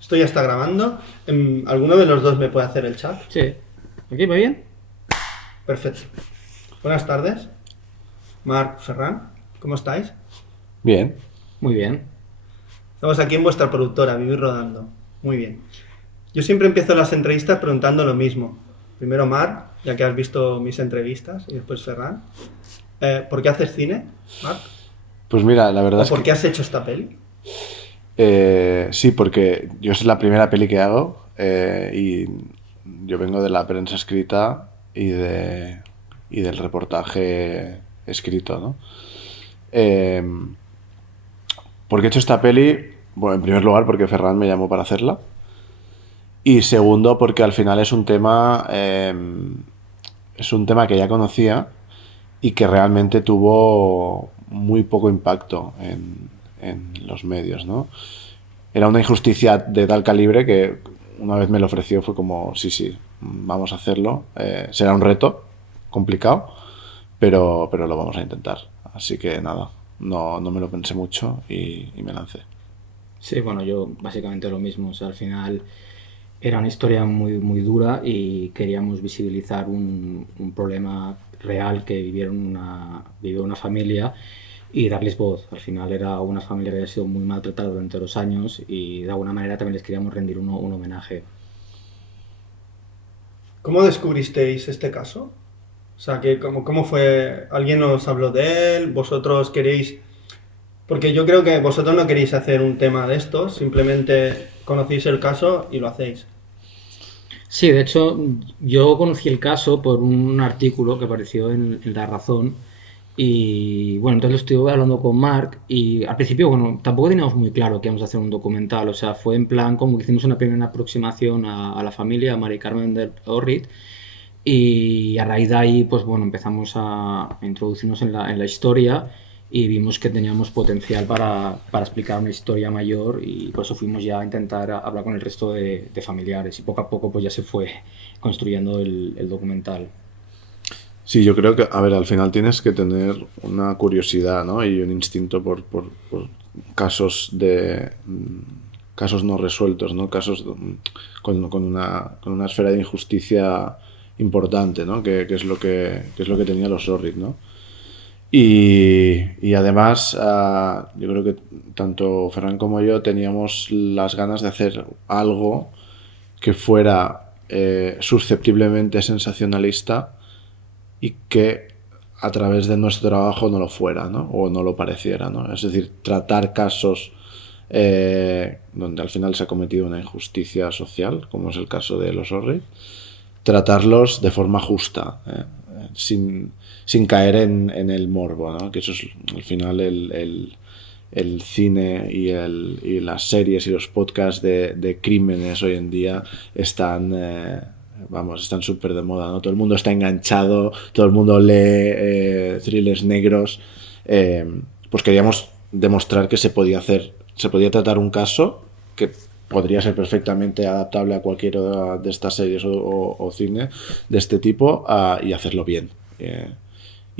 Esto ya está grabando. ¿Alguno de los dos me puede hacer el chat? Sí. ¿Aquí va bien? Perfecto. Buenas tardes. Marc, Ferran, ¿cómo estáis? Bien. Muy bien. Estamos aquí en vuestra productora, Vivir Rodando. Muy bien. Yo siempre empiezo las entrevistas preguntando lo mismo. Primero Marc, ya que has visto mis entrevistas, y después Ferran. ¿Por qué haces cine, Marc? Pues mira, la verdad ¿O es por que qué has hecho esta peli? sí, porque yo es la primera peli que hago y yo vengo de la prensa escrita y del reportaje escrito, ¿no? Eh, ¿Por qué he hecho esta peli? Bueno, en primer lugar porque Ferran me llamó para hacerla y segundo porque al final es un tema que ya conocía y que realmente tuvo muy poco impacto en los medios, ¿no? Era una injusticia de tal calibre que una vez me lo ofreció fue como, sí, sí, vamos a hacerlo. Será un reto complicado, pero lo vamos a intentar. Así que nada, no me lo pensé mucho y me lancé. Sí, bueno, yo básicamente lo mismo. O sea, al final era una historia muy, muy dura y queríamos visibilizar un problema real que vivió una familia y darles voz. Al final era una familia que había sido muy maltratada durante los años y de alguna manera también les queríamos rendir un homenaje. ¿Cómo descubristeis este caso? O sea, ¿cómo fue? ¿Alguien os habló de él? ¿Vosotros queréis...? Porque yo creo que vosotros no queréis hacer un tema de esto, simplemente conocéis el caso y lo hacéis. Sí, de hecho, yo conocí el caso por un artículo que apareció en La Razón. Y bueno, entonces lo estuve hablando con Mark y al principio, bueno, tampoco teníamos muy claro que íbamos a hacer un documental. O sea, fue en plan como que hicimos una primera aproximación a la familia, a Mari Carmen del Orrit. Y a raíz de ahí, pues bueno, empezamos a introducirnos en la historia y vimos que teníamos potencial para explicar una historia mayor y por eso fuimos ya a intentar hablar con el resto de familiares y poco a poco pues ya se fue construyendo el documental. Sí, yo creo que, a ver, al final tienes que tener una curiosidad, ¿no? Y un instinto por casos casos no resueltos, ¿no? Casos con una esfera de injusticia importante, ¿no? Que es que es lo que tenía los Zorrit, ¿no? Y además, yo creo que tanto Ferran como yo teníamos las ganas de hacer algo que fuera susceptiblemente sensacionalista y que a través de nuestro trabajo no lo fuera, ¿no? O no lo pareciera, ¿no? Es decir, tratar casos donde al final se ha cometido una injusticia social, como es el caso de los Orri, tratarlos de forma justa, sin caer en el morbo, ¿no? Que eso es al final el cine y las series y los podcasts de crímenes hoy en día están están súper de moda, ¿no? Todo el mundo está enganchado, todo el mundo lee thrillers negros. Pues queríamos demostrar que se podía tratar un caso que podría ser perfectamente adaptable a cualquiera de estas series o cine de este tipo y hacerlo bien.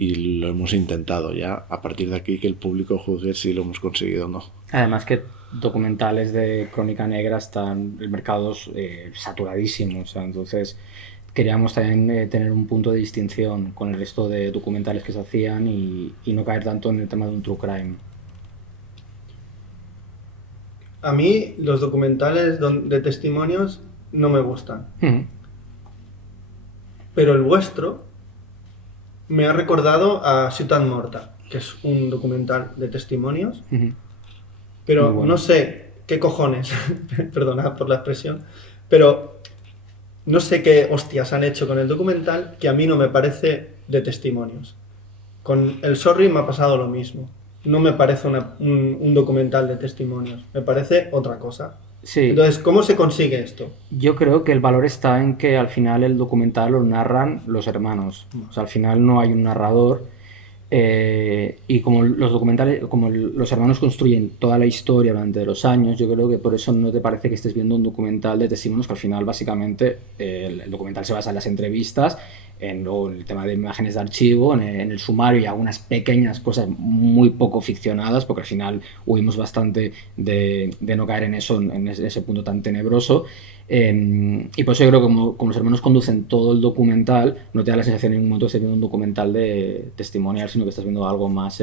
Y lo hemos intentado ya, a partir de aquí que el público juzgue si lo hemos conseguido o no. Además que documentales de crónica negra están el mercado saturadísimo, o sea, entonces queríamos también tener un punto de distinción con el resto de documentales que se hacían y no caer tanto en el tema de un true crime. A mí los documentales de testimonios no me gustan, Mm. pero el vuestro me ha recordado a Ciutat Morta, que es un documental de testimonios, Muy pero no bueno. sé qué cojones, perdonad por la expresión, pero no sé qué hostias han hecho con el documental que a mí no me parece de testimonios. Con el Sorry me ha pasado lo mismo. No me parece un documental de testimonios, me parece otra cosa. Sí, Entonces, ¿cómo se consigue esto? yo creo que el valor está en que al final el documental lo narran los hermanos. O sea, al final no hay un narrador. Y como los documentales, como los hermanos construyen toda la historia durante los años, yo creo que por eso no te parece que estés viendo un documental de testimonios, que al final básicamente el documental se basa en las entrevistas o el tema de imágenes de archivo, en el sumario y algunas pequeñas cosas muy poco ficcionadas, porque al final huimos bastante de no caer en eso, en ese punto tan tenebroso. Y por eso yo creo que como los hermanos conducen todo el documental, no te da la sensación en ningún momento que estás viendo un documental de testimonial, sino que estás viendo algo más,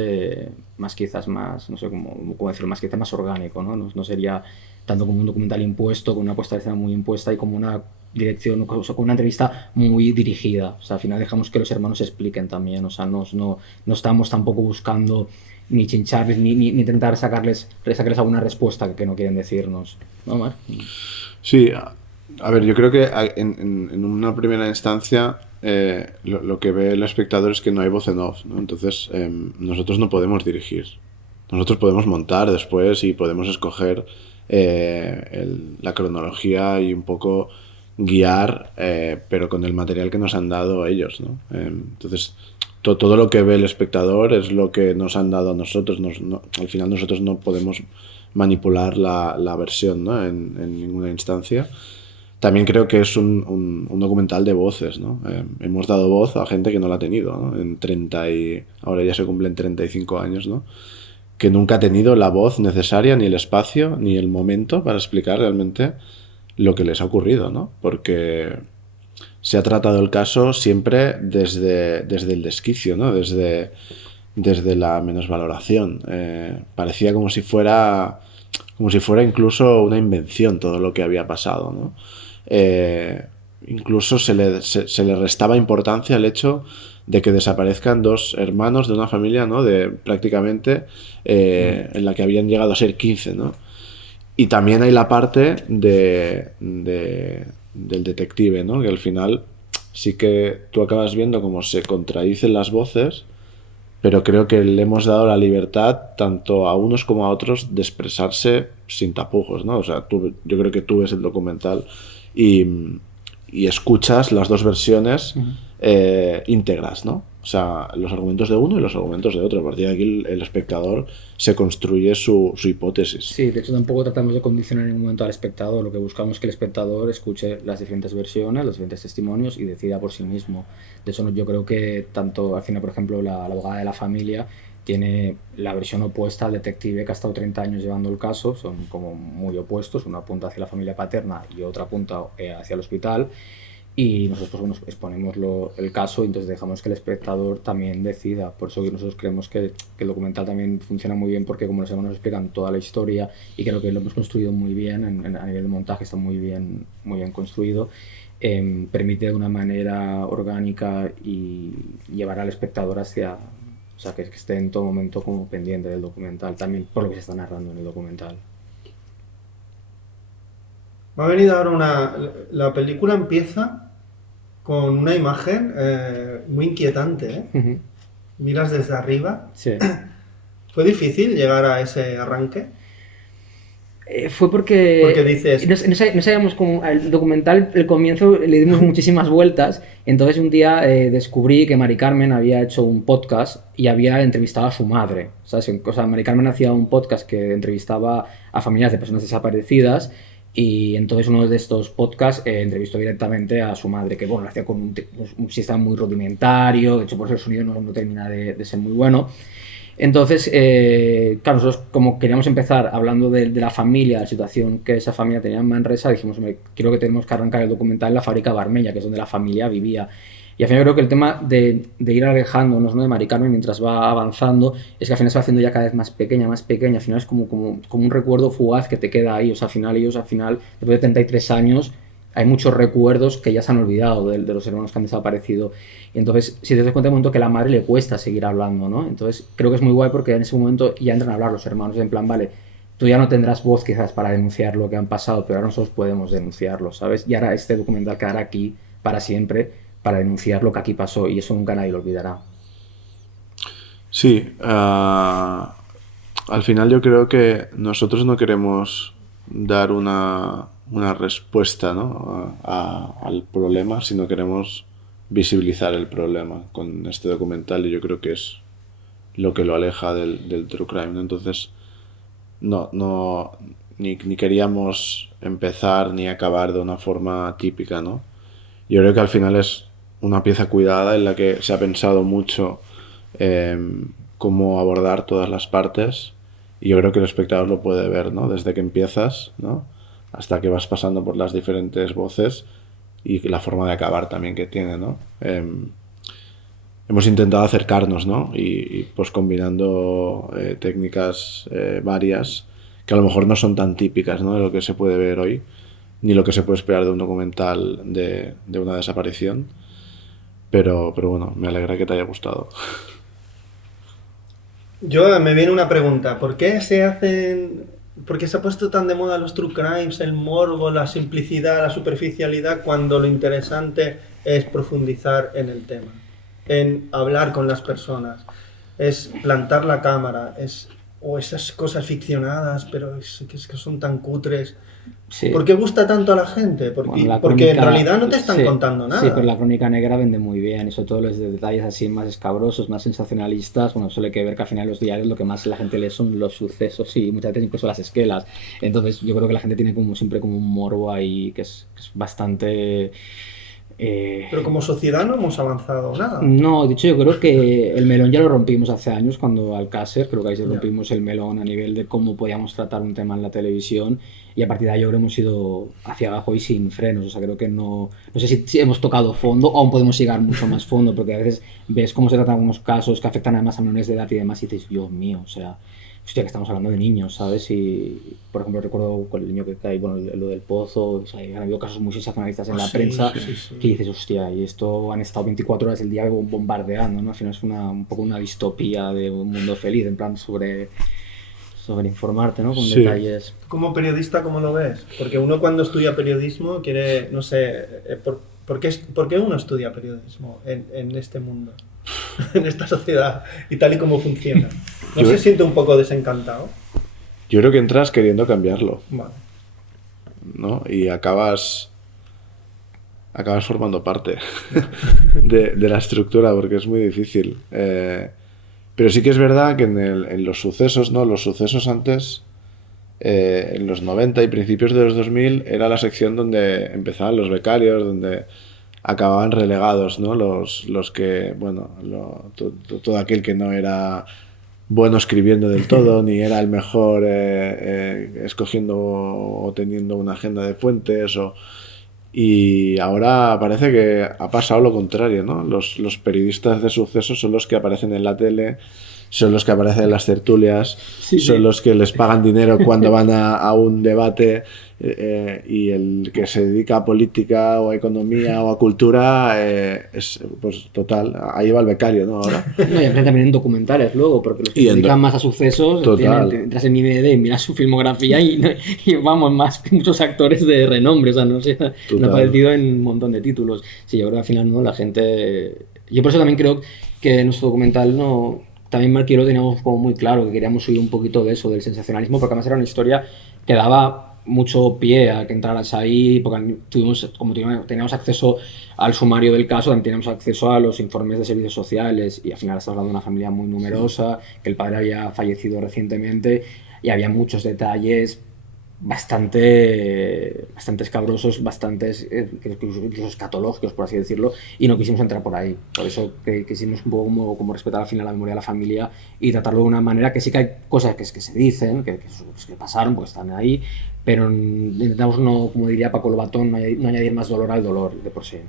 quizás más, no sé cómo decirlo, más quizás más orgánico, ¿no? No sería tanto como un documental impuesto, con una puesta de escena muy impuesta y como una dirección, o sea, con una entrevista muy dirigida. O sea, al final dejamos que los hermanos expliquen también, o sea, no estamos tampoco buscando ni chincharles, ni intentar sacarles alguna respuesta que no quieren decirnos. ¿No, Mar? Sí, a ver, yo creo que en una primera instancia lo que ve el espectador es que no hay voz en off, ¿no? Entonces nosotros no podemos dirigir. Nosotros podemos montar después y podemos escoger la cronología y un poco guiar, pero con el material que nos han dado ellos, ¿no? Entonces, todo lo que ve el espectador es lo que nos han dado a nosotros. Al final nosotros no podemos manipular la versión, ¿no? en ninguna instancia. También creo que es un documental de voces, ¿no? Hemos dado voz a gente que no la ha tenido, ¿no? Ahora ya se cumplen 35 años, ¿no? Que nunca ha tenido la voz necesaria, ni el espacio, ni el momento para explicar realmente lo que les ha ocurrido, ¿no? Porque se ha tratado el caso siempre desde el desquicio, ¿no? Desde la menosvaloración. Parecía como si fuera incluso una invención todo lo que había pasado, ¿no? Incluso se le restaba importancia al hecho de que desaparezcan dos hermanos de una familia, ¿no? De prácticamente en la que habían llegado a ser 15, ¿no? Y también hay la parte del detective, ¿no? Que al final sí que tú acabas viendo cómo se contradicen las voces, pero creo que le hemos dado la libertad tanto a unos como a otros de expresarse sin tapujos, ¿no? O sea, yo creo que tú ves el documental y escuchas las dos versiones íntegras, ¿no? O sea, los argumentos de uno y los argumentos de otro. A partir de aquí el espectador se construye su hipótesis. Sí, de hecho tampoco tratamos de condicionar en ningún momento al espectador. Lo que buscamos es que el espectador escuche las diferentes versiones, los diferentes testimonios y decida por sí mismo. De eso yo creo que tanto al final, por ejemplo, la abogada de la familia tiene la versión opuesta al detective que ha estado 30 años llevando el caso. Son como muy opuestos. Una apunta hacia la familia paterna y otra apunta hacia el hospital. Y nosotros pues, bueno, exponemos el caso y entonces dejamos que el espectador también decida. Por eso nosotros creemos que el documental también funciona muy bien porque como los hermanos explican toda la historia y creo que lo hemos construido muy bien, a nivel de montaje está muy bien construido, permite de una manera orgánica y llevar al espectador hacia... O sea, que esté en todo momento como pendiente del documental, también por lo que se está narrando en el documental. Me ha venido ahora la película empieza con una imagen muy inquietante, ¿eh? Uh-huh. Miras desde arriba. Sí. ¿Fue difícil llegar a ese arranque? Fue porque dices... no sabíamos cómo... El documental, el comienzo, le dimos muchísimas vueltas. Entonces un día descubrí que Mari Carmen había hecho un podcast y había entrevistado a su madre. ¿Sabes? O sea, Mari Carmen hacía un podcast que entrevistaba a familias de personas desaparecidas. Y entonces uno de estos podcasts entrevistó directamente a su madre, que bueno, lo hacía con un sistema muy rudimentario, de hecho por eso el sonido no termina de ser muy bueno. Entonces, claro, nosotros como queríamos empezar hablando de la familia, la situación que esa familia tenía en Manresa, dijimos, creo que tenemos que arrancar el documental en la fábrica Barmella, que es donde la familia vivía. Y al final creo que el tema de ir alejándonos, ¿no?, de Mari Carmen mientras va avanzando, es que al final se va haciendo ya cada vez más pequeña, al final es como un recuerdo fugaz que te queda ahí, o sea, ellos al final, después de 33 años, hay muchos recuerdos que ya se han olvidado de los hermanos que han desaparecido. Y entonces, si te das cuenta, de un momento que a la madre le cuesta seguir hablando, ¿no? Entonces, creo que es muy guay porque en ese momento ya entran a hablar los hermanos, en plan, vale, tú ya no tendrás voz quizás para denunciar lo que han pasado, pero ahora nosotros podemos denunciarlo, ¿sabes? Y ahora este documental quedará aquí para siempre para denunciar lo que aquí pasó y eso nunca nadie lo olvidará. Sí, al final yo creo que nosotros no queremos dar una respuesta, ¿no?, al problema, sino queremos visibilizar el problema con este documental y yo creo que es lo que lo aleja del true crime, ¿no? Entonces ni queríamos empezar ni acabar de una forma típica, ¿no? Yo creo que al final es una pieza cuidada en la que se ha pensado mucho cómo abordar todas las partes, y yo creo que el espectador lo puede ver, ¿no? Desde que empiezas, ¿no? Hasta que vas pasando por las diferentes voces y la forma de acabar también que tiene, ¿no? Hemos intentado acercarnos, ¿no? Y pues combinando técnicas varias que a lo mejor no son tan típicas, ¿no? De lo que se puede ver hoy, ni lo que se puede esperar de un documental de una desaparición. Pero bueno, me alegra que te haya gustado. Me viene una pregunta. ¿Por qué por qué se ha puesto tan de moda los true crimes, el morbo, la simplicidad, la superficialidad, cuando lo interesante es profundizar en el tema, en hablar con las personas, es plantar la cámara, o esas cosas ficcionadas, pero es que son tan cutres? Sí. ¿Por qué gusta tanto a la gente? Porque en realidad no te están contando nada. Sí, pero la crónica negra vende muy bien, y sobre todo los detalles así más escabrosos, más sensacionalistas. Bueno, suele que ver que al final los diarios lo que más la gente lee son los sucesos y muchas veces incluso las esquelas. Entonces yo creo que la gente tiene como siempre como un morbo ahí que es bastante... Pero como sociedad no hemos avanzado nada. No, de hecho yo creo que el melón ya lo rompimos hace años cuando Alcácer, creo que ahí sí rompimos el melón a nivel de cómo podíamos tratar un tema en la televisión, y a partir de ahí yo creo que hemos ido hacia abajo y sin frenos. O sea, creo que no sé si hemos tocado fondo o aún podemos llegar mucho más fondo, porque a veces ves cómo se tratan algunos casos que afectan además a menores de edad y demás y dices, Dios mío, o sea, hostia, que estamos hablando de niños, ¿sabes? Y, por ejemplo, recuerdo con el niño que cae, bueno, lo del pozo, o sea, han habido casos muy sensacionalistas en la prensa que dices, hostia, y esto han estado 24 horas del día bombardeando, ¿no? Al final es un poco una distopía de un mundo feliz, en plan sobre informarte, ¿no? Con detalles. Como periodista, ¿cómo lo ves? Porque uno cuando estudia periodismo quiere, no sé, ¿por qué uno estudia periodismo en este mundo? En esta sociedad y tal y como funciona. ¿No se siente un poco desencantado? Yo creo que entras queriendo cambiarlo. Vale. ¿No? Y acabas formando parte de la estructura, porque es muy difícil. Pero sí que es verdad que en los sucesos, ¿no? Los sucesos antes, en los 90 y principios de los 2000, era la sección donde empezaban los becarios, donde acababan relegados, ¿no? Los que, bueno, todo aquel que no era bueno escribiendo del todo, ni era el mejor escogiendo o teniendo una agenda de fuentes, y ahora parece que ha pasado lo contrario, ¿no? Los periodistas de sucesos son los que aparecen en la tele, son los que aparecen en las tertulias, son los que les pagan dinero cuando van a un debate, y el que se dedica a política o a economía o a cultura es, pues total, ahí va el becario, ¿no? Ahora. No, y también en documentales luego, porque los que se dedican más a sucesos, entras en IMDb y miras su filmografía y vamos, más que muchos actores de renombre, o sea, no sé, no ha aparecido en un montón de títulos. Sí, yo creo que al final no, la gente... Yo por eso también creo que nuestro documental no... También Mark y yo lo teníamos como muy claro, que queríamos subir un poquito de eso, del sensacionalismo, porque además era una historia que daba mucho pie a que entraras ahí, porque teníamos acceso al sumario del caso, también teníamos acceso a los informes de servicios sociales, y al final estamos hablando de una familia muy numerosa, que el padre había fallecido recientemente, y había muchos detalles bastante escabrosos, incluso escatológicos, por así decirlo, y no quisimos entrar por ahí. Por eso quisimos un poco como respetar al final la memoria de la familia y tratarlo de una manera que sí que hay cosas que se dicen, que pasaron porque están ahí, pero intentamos, no, como diría Paco Lobatón, no añadir más dolor al dolor de por sí.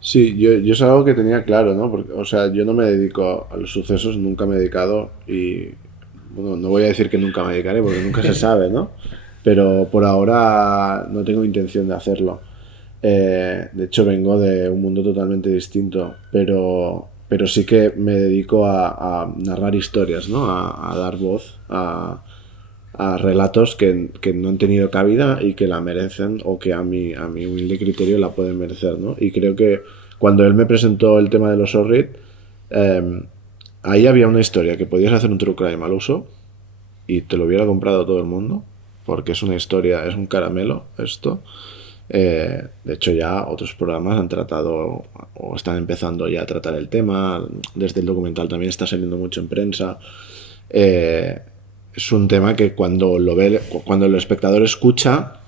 Sí, yo es algo que tenía claro, ¿no? Porque, o sea, yo no me dedico a los sucesos, nunca me he dedicado, y bueno, no voy a decir que nunca me dedicaré porque nunca se sabe, ¿no? Pero por ahora no tengo intención de hacerlo. De hecho, vengo de un mundo totalmente distinto, pero sí que me dedico a narrar historias, ¿no? A dar voz a relatos que no han tenido cabida y que la merecen, o que a mi humilde criterio la pueden merecer, ¿no? Y creo que cuando él me presentó el tema de los Sorrid, ahí había una historia que podías hacer un true crime al uso y te lo hubiera comprado todo el mundo, porque es una historia, es un caramelo esto. De hecho, ya otros programas han tratado o están empezando ya a tratar el tema. Desde el documental también está saliendo mucho en prensa. Es un tema que cuando el espectador escucha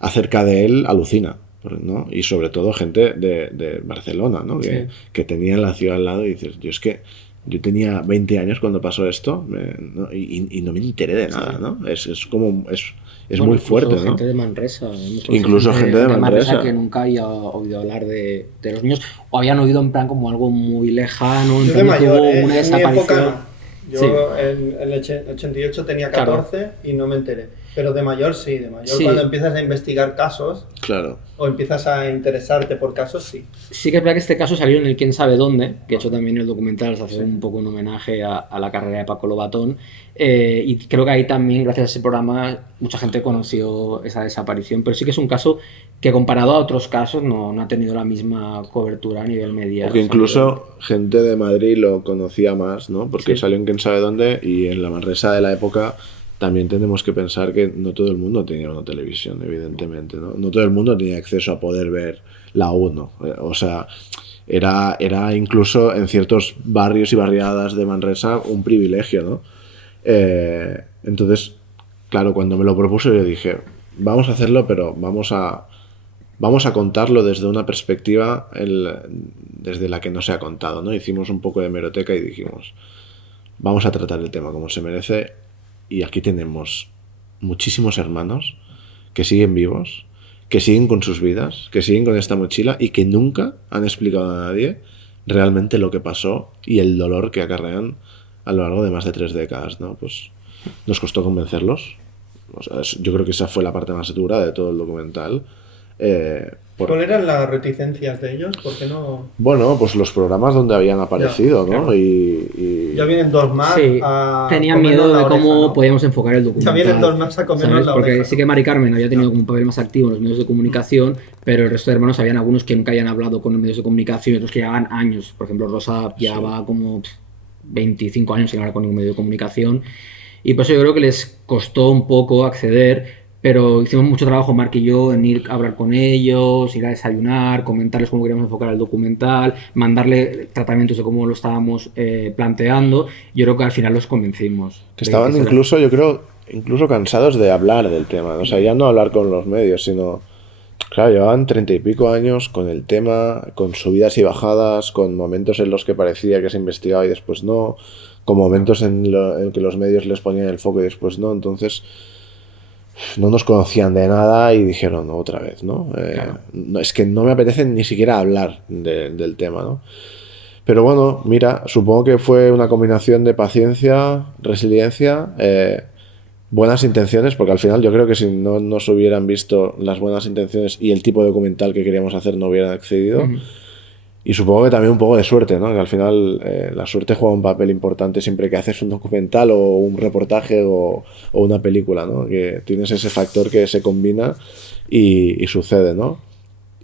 acerca de él, alucina. ¿no? Y sobre todo gente de Barcelona, ¿no? Que tenía la ciudad al lado y dices, yo es que yo tenía 20 años cuando pasó esto ¿no? y no me enteré de nada, ¿no? Es como... Es Bueno, muy fuerte, incluso ¿no? gente de Manresa. Incluso gente de Manresa. Que nunca había oído hablar de los niños o habían oído en plan como algo muy lejano. Yo de mayor, hubo una en mi desaparición. época no. Yo en el 88 tenía 14 y no me enteré. Pero de mayor sí, de mayor Sí. cuando empiezas a investigar casos Claro. o empiezas a interesarte por casos, sí. Sí que es verdad que este caso salió en el Quién sabe dónde, que hecho también el documental se hace un poco un homenaje a la carrera de Paco Lobatón, y creo que ahí también, gracias a ese programa, mucha gente conoció esa desaparición, pero sí que es un caso que comparado a otros casos no ha tenido la misma cobertura a nivel mediático. Porque incluso gente de Madrid lo conocía más, ¿no? Porque Sí. salió en quién sabe dónde y en la Manresa de la época también tenemos que pensar que no todo el mundo tenía una televisión, evidentemente, ¿no? No todo el mundo tenía acceso a poder ver la 1. O sea, era incluso en ciertos barrios y barriadas de Manresa un privilegio, ¿no? Entonces, claro, cuando me lo propuso yo dije, vamos a hacerlo, pero vamos a contarlo desde una perspectiva desde la que no se ha contado, ¿no? Hicimos un poco de hemeroteca y dijimos, vamos a tratar el tema como se merece. Y aquí tenemos muchísimos hermanos que siguen vivos, que siguen con sus vidas, que siguen con esta mochila y que nunca han explicado a nadie realmente lo que pasó y el dolor que acarrean a lo largo de más de 3 décadas, ¿no? Pues nos costó convencerlos. O sea, yo creo que esa fue la parte más dura de todo el documental. ¿Cuáles eran las reticencias de ellos? ¿Por qué no? Bueno, pues los programas donde habían aparecido, Ya, ¿no? claro. Y Ya vienen dos más Sí, a tenían comernos miedo la de oreja, cómo ¿no? podíamos enfocar el Ya documental. vienen dos más a comernos ¿sabes? la Porque oreja, sí ¿no? que Mari Carmen había tenido como un papel más activo en los medios de comunicación, pero el resto de hermanos habían algunos que nunca habían hablado con los medios de comunicación y otros que llevaban años. Por ejemplo, Rosa llevaba como 25 años sin hablar con ningún medio de comunicación y por eso yo creo que les costó un poco acceder. Pero hicimos mucho trabajo, Marc y yo, en ir a hablar con ellos, ir a desayunar, comentarles cómo queríamos enfocar el documental, mandarle tratamientos de cómo lo estábamos planteando. Yo creo que al final los convencimos. que estaban incluso, yo creo, incluso cansados de hablar del tema. O sea, ya no hablar con los medios, sino... Claro, llevaban 30 y pico años con el tema, con subidas y bajadas, con momentos en los que parecía que se investigaba y después no, con momentos en que los medios les ponían el foco y después no. Entonces... no nos conocían de nada y dijeron otra vez, ¿no? Claro. No, es que no me apetece ni siquiera hablar del tema, ¿no? Pero bueno, mira, supongo que fue una combinación de paciencia, resiliencia, buenas intenciones, porque al final yo creo que si no nos hubieran visto las buenas intenciones y el tipo de documental que queríamos hacer no hubieran accedido. Y supongo que también un poco de suerte, ¿no? Que al final la suerte juega un papel importante siempre que haces un documental o un reportaje o una película, ¿no? Que tienes ese factor que se combina y sucede, ¿no?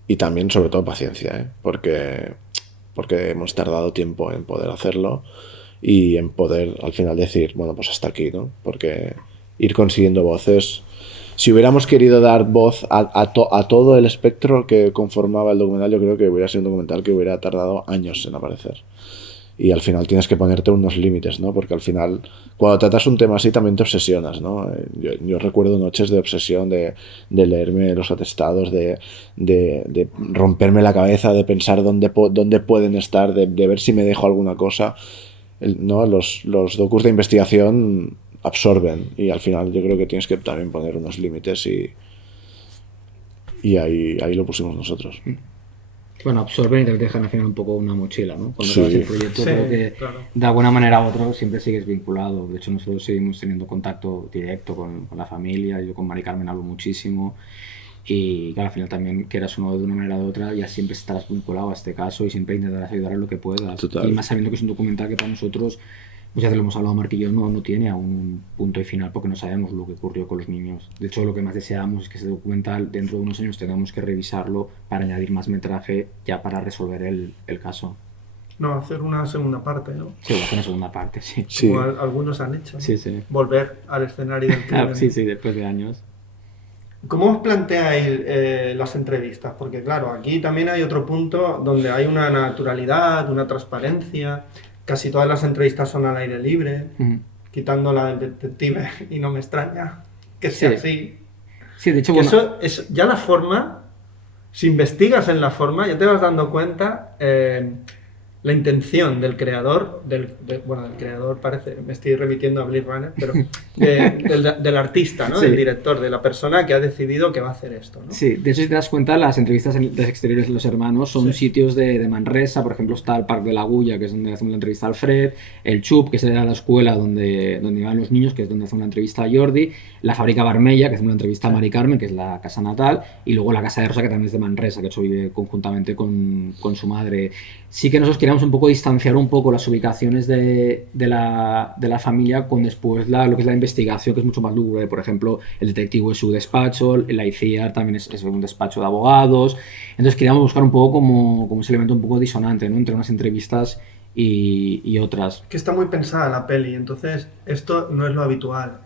Y también, sobre todo, paciencia, ¿eh? Porque hemos tardado tiempo en poder hacerlo y en poder al final decir, bueno, pues hasta aquí, ¿no? Porque ir consiguiendo voces... Si hubiéramos querido dar voz a todo el espectro que conformaba el documental, yo creo que hubiera sido un documental que hubiera tardado años en aparecer. Y al final tienes que ponerte unos límites, ¿no? Porque al final, cuando tratas un tema así, también te obsesionas, ¿no? Yo recuerdo noches de obsesión, de leerme los atestados, de romperme la cabeza, de pensar dónde pueden estar, de ver si me dejo alguna cosa. ¿No? Los docus de investigación absorben y al final yo creo que tienes que también poner unos límites y ahí lo pusimos nosotros. Bueno, absorben y te dejan al final un poco una mochila, ¿no? Cuando Sí. acabas el proyecto, Sí, creo que claro. de alguna manera u otra siempre sigues vinculado. De hecho, nosotros seguimos teniendo contacto directo con la familia. Yo con Mari Carmen hablo muchísimo. Y claro, al final también, quieras o no, de una manera u otra, ya siempre estarás vinculado a este caso y siempre intentarás ayudar en lo que puedas. Total. Y más sabiendo que es un documental que para nosotros, muchas veces lo hemos hablado Marc y yo, no tiene aún un punto y final porque no sabemos lo que ocurrió con los niños. De hecho, lo que más deseamos es que ese documental dentro de unos años tengamos que revisarlo para añadir más metraje ya para resolver el caso. No, hacer una segunda parte, ¿no? Sí, va a ser una segunda parte, sí. Sí. Como algunos han hecho. ¿no? Sí, sí. Volver al escenario del crimen. Sí, después de años. ¿Cómo os planteáis las entrevistas? Porque claro, aquí también hay otro punto donde hay una naturalidad, una transparencia. Casi todas las entrevistas son al aire libre, quitando la del detective, y no me extraña que sea así. Sí, de hecho, Que bueno, eso es ya la forma, o si investigas en la forma, ya te vas dando cuenta la intención del creador, del creador parece, me estoy remitiendo a Blade Runner, pero del artista, ¿no? Sí. Del director, de la persona que ha decidido que va a hacer esto, ¿no? Sí, de hecho, si te das cuenta, las entrevistas en los exteriores de los hermanos son sitios de Manresa. Por ejemplo, está el Parque de la Agulla, que es donde hacemos la entrevista a Alfred, el Chup, que será la escuela donde iban los niños, que es donde hacemos la entrevista a Jordi, la Fábrica Barmella, que hacemos la entrevista a Mari Carmen, que es la casa natal, y luego la Casa de Rosa, que también es de Manresa, que hecho vive conjuntamente con su madre. Sí que nosotros queríamos un poco distanciar un poco las ubicaciones de la familia con después lo que es la investigación, que es mucho más lúgubre. Por ejemplo, el detective es su despacho, la ICIAR también es un despacho de abogados. Entonces queríamos buscar un poco como ese elemento un poco disonante, ¿no? Entre unas entrevistas y otras. Que está muy pensada la peli, entonces esto no es lo habitual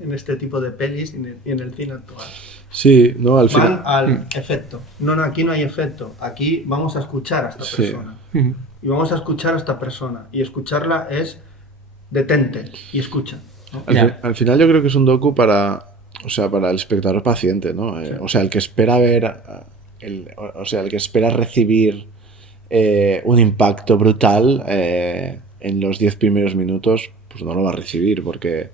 en este tipo de pelis y en el cine actual. Sí, no, al final. Van al efecto. No, aquí no hay efecto. Aquí vamos a escuchar a esta persona. Y vamos a escuchar a esta persona. Y escucharla es detente y escucha, ¿no? Al final yo creo que es un docu para el espectador paciente, ¿no? O sea, el que espera ver, el que espera recibir un impacto brutal en los 10 primeros minutos, pues no lo va a recibir porque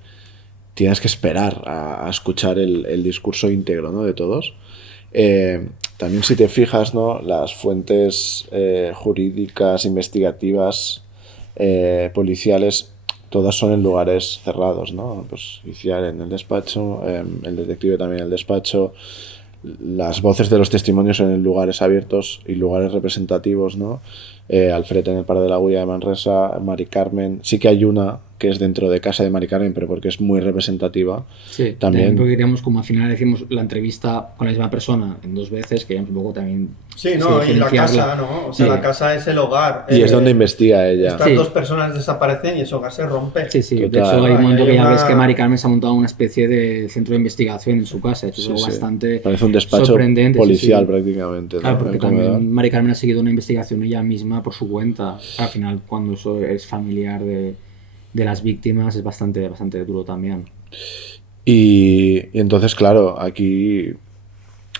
tienes que esperar a escuchar el discurso íntegro, ¿no? De todos. También si te fijas, ¿no? Las fuentes jurídicas, investigativas, policiales, todas son en lugares cerrados, ¿no? Pues Iciar en el despacho, el detective también en el despacho, las voces de los testimonios son en lugares abiertos y lugares representativos, ¿no? Alfred en el Parque de la Agulla de Manresa, Mari Carmen, sí que hay una que es dentro de casa de Mari Carmen, pero porque es muy representativa. Sí, también porque queríamos, como al final decimos la entrevista con la misma persona en 2 veces, queríamos un poco también... Sí, no, y la casa, ¿no? O sea, la casa es el hogar. Y es donde investiga ella. Estas 2 personas desaparecen y ese hogar se rompe. Sí, sí. Total. De hecho hay un momento que ya ves que Mari Carmen se ha montado una especie de centro de investigación en su casa. Eso es algo bastante parece un despacho policial prácticamente. Claro, porque también Mari Carmen ha seguido una investigación ella misma por su cuenta. Al final, cuando eso es familiar de las víctimas, es bastante duro también. Y entonces, claro, aquí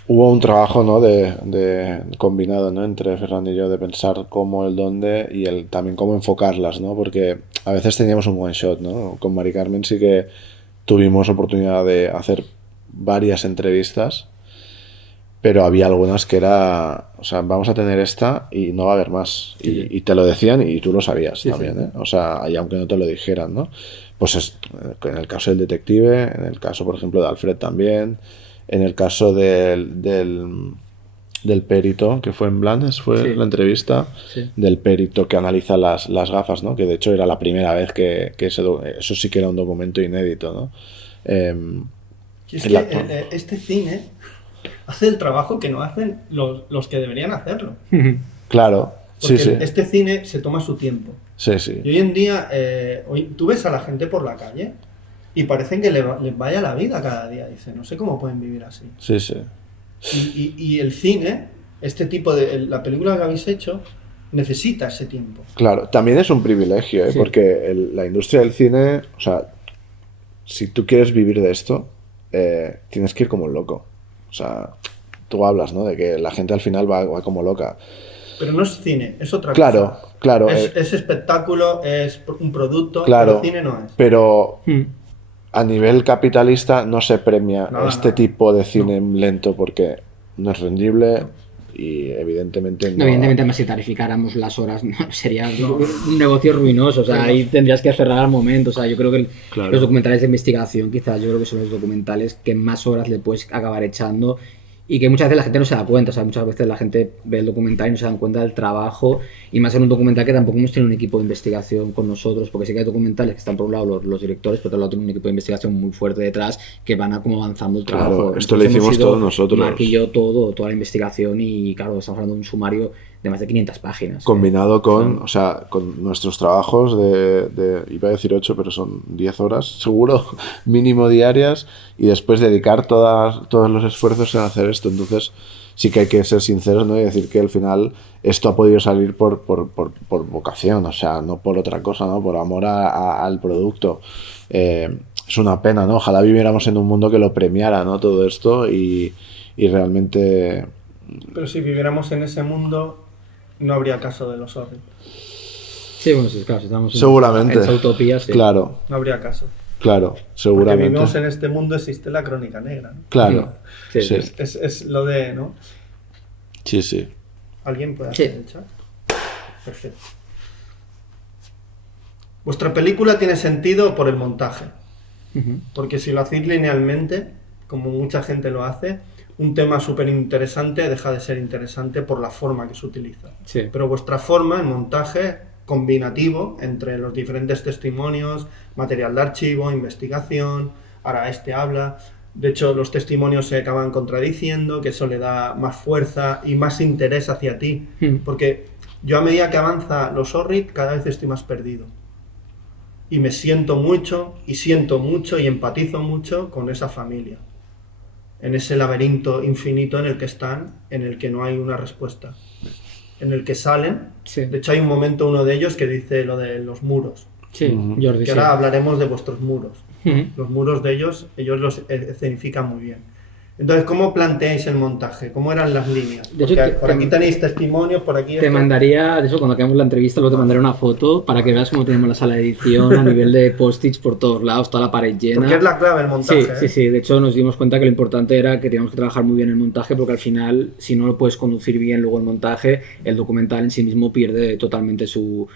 hubo un trabajo, ¿no? de combinado, ¿no? Entre Ferran y yo, de pensar cómo, el dónde y también cómo enfocarlas, ¿no? Porque a veces teníamos un one shot, ¿no? Con Mari Carmen sí que tuvimos oportunidad de hacer varias entrevistas, pero había algunas que era, o sea, vamos a tener esta y no va a haber más. Sí. Y te lo decían y tú lo sabías también, ¿eh? O sea, y aunque no te lo dijeran, ¿no? Pues en el caso del detective, en el caso, por ejemplo, de Alfred también, en el caso del perito, que fue en Blanes, fue la entrevista, del perito que analiza las gafas, ¿no? Que de hecho era la primera vez que eso sí que era un documento inédito, ¿no? Es que este cine hace el trabajo que no hacen los que deberían hacerlo. Claro, porque este cine se toma su tiempo. Sí, sí. Y hoy en día, tú ves a la gente por la calle y parecen que les vaya la vida cada día. Dice, no sé cómo pueden vivir así. Sí, sí. Y el cine, este tipo la película que habéis hecho, necesita ese tiempo. Claro, también es un privilegio, ¿eh? Sí. Porque la industria del cine, o sea, si tú quieres vivir de esto, tienes que ir como un loco. O sea, tú hablas, ¿no? De que la gente al final va como loca. Pero no es cine, es otra cosa. Claro. Es espectáculo, es un producto, claro, pero cine no es. Pero a nivel capitalista no se premia tipo de cine lento porque no es rendible y evidentemente no. Evidentemente, más si tarificáramos las horas, sería un negocio ruinoso. O sea, ahí tendrías que cerrar al momento. O sea, yo creo que los documentales de investigación, quizás yo creo que son los documentales que más horas le puedes acabar echando. Y que muchas veces la gente no se da cuenta, o sea, muchas veces la gente ve el documental y no se dan cuenta del trabajo, y más en un documental que tampoco hemos tenido un equipo de investigación con nosotros, porque sí que hay documentales que están por un lado los directores, pero por otro lado tienen un equipo de investigación muy fuerte detrás que van como avanzando el trabajo. Claro, esto lo hicimos todos nosotros. Mark y yo toda la investigación y claro, estamos hablando de un sumario de más de 500 páginas. Combinado con nuestros trabajos iba a decir 8, pero son 10 horas, seguro, mínimo diarias, y después dedicar todos los esfuerzos en hacer esto. Entonces, sí que hay que ser sinceros, ¿no? Y decir que al final esto ha podido salir por vocación, o sea, no por otra cosa, ¿no? Por amor al producto. Es una pena, ¿no? Ojalá viviéramos en un mundo que lo premiara, ¿no? Todo esto y realmente Pero si viviéramos en ese mundo, no habría caso de los Orrit. Sí, bueno, sí, claro, si estamos Seguramente. en esa utopía, sí. Claro, No habría caso. claro, Porque seguramente. vivimos en este mundo, existe la crónica negra, ¿no? Claro, Sí, sí, sí. Es lo de, ¿no? sí, sí. ¿Alguien puede Sí. hacer el chat? Perfecto. Vuestra película tiene sentido por el montaje. Ujú. Porque si lo hacéis linealmente, como mucha gente lo hace, un tema súper interesante deja de ser interesante por la forma que se utiliza. Sí. Pero vuestra forma, el montaje combinativo entre los diferentes testimonios, material de archivo, investigación, ahora este habla. De hecho, los testimonios se acaban contradiciendo, que eso le da más fuerza y más interés hacia ti. Porque yo, a medida que avanza los Orrit, cada vez estoy más perdido. Y me siento mucho y empatizo mucho con esa familia. En ese laberinto infinito en el que están, en el que no hay una respuesta. En el que salen. Sí. De hecho, hay un momento, uno de ellos, que dice lo de los muros. Sí, Jordi, Que sí. ahora hablaremos de vuestros muros. Ujú. Los muros de ellos los escenifican muy bien. Entonces, ¿cómo planteáis el montaje? ¿Cómo eran las líneas? De hecho, Porque por aquí tenéis testimonios, por aquí... Te esto. mandaría, de eso, cuando acabemos la entrevista, luego te mandaré una foto para que veas cómo tenemos la sala de edición a nivel de post-its por todos lados, toda la pared llena. Porque es la clave el montaje. Sí, sí, sí. De hecho, nos dimos cuenta que lo importante era que teníamos que trabajar muy bien el montaje, porque al final, si no lo puedes conducir bien luego el montaje, el documental en sí mismo pierde totalmente su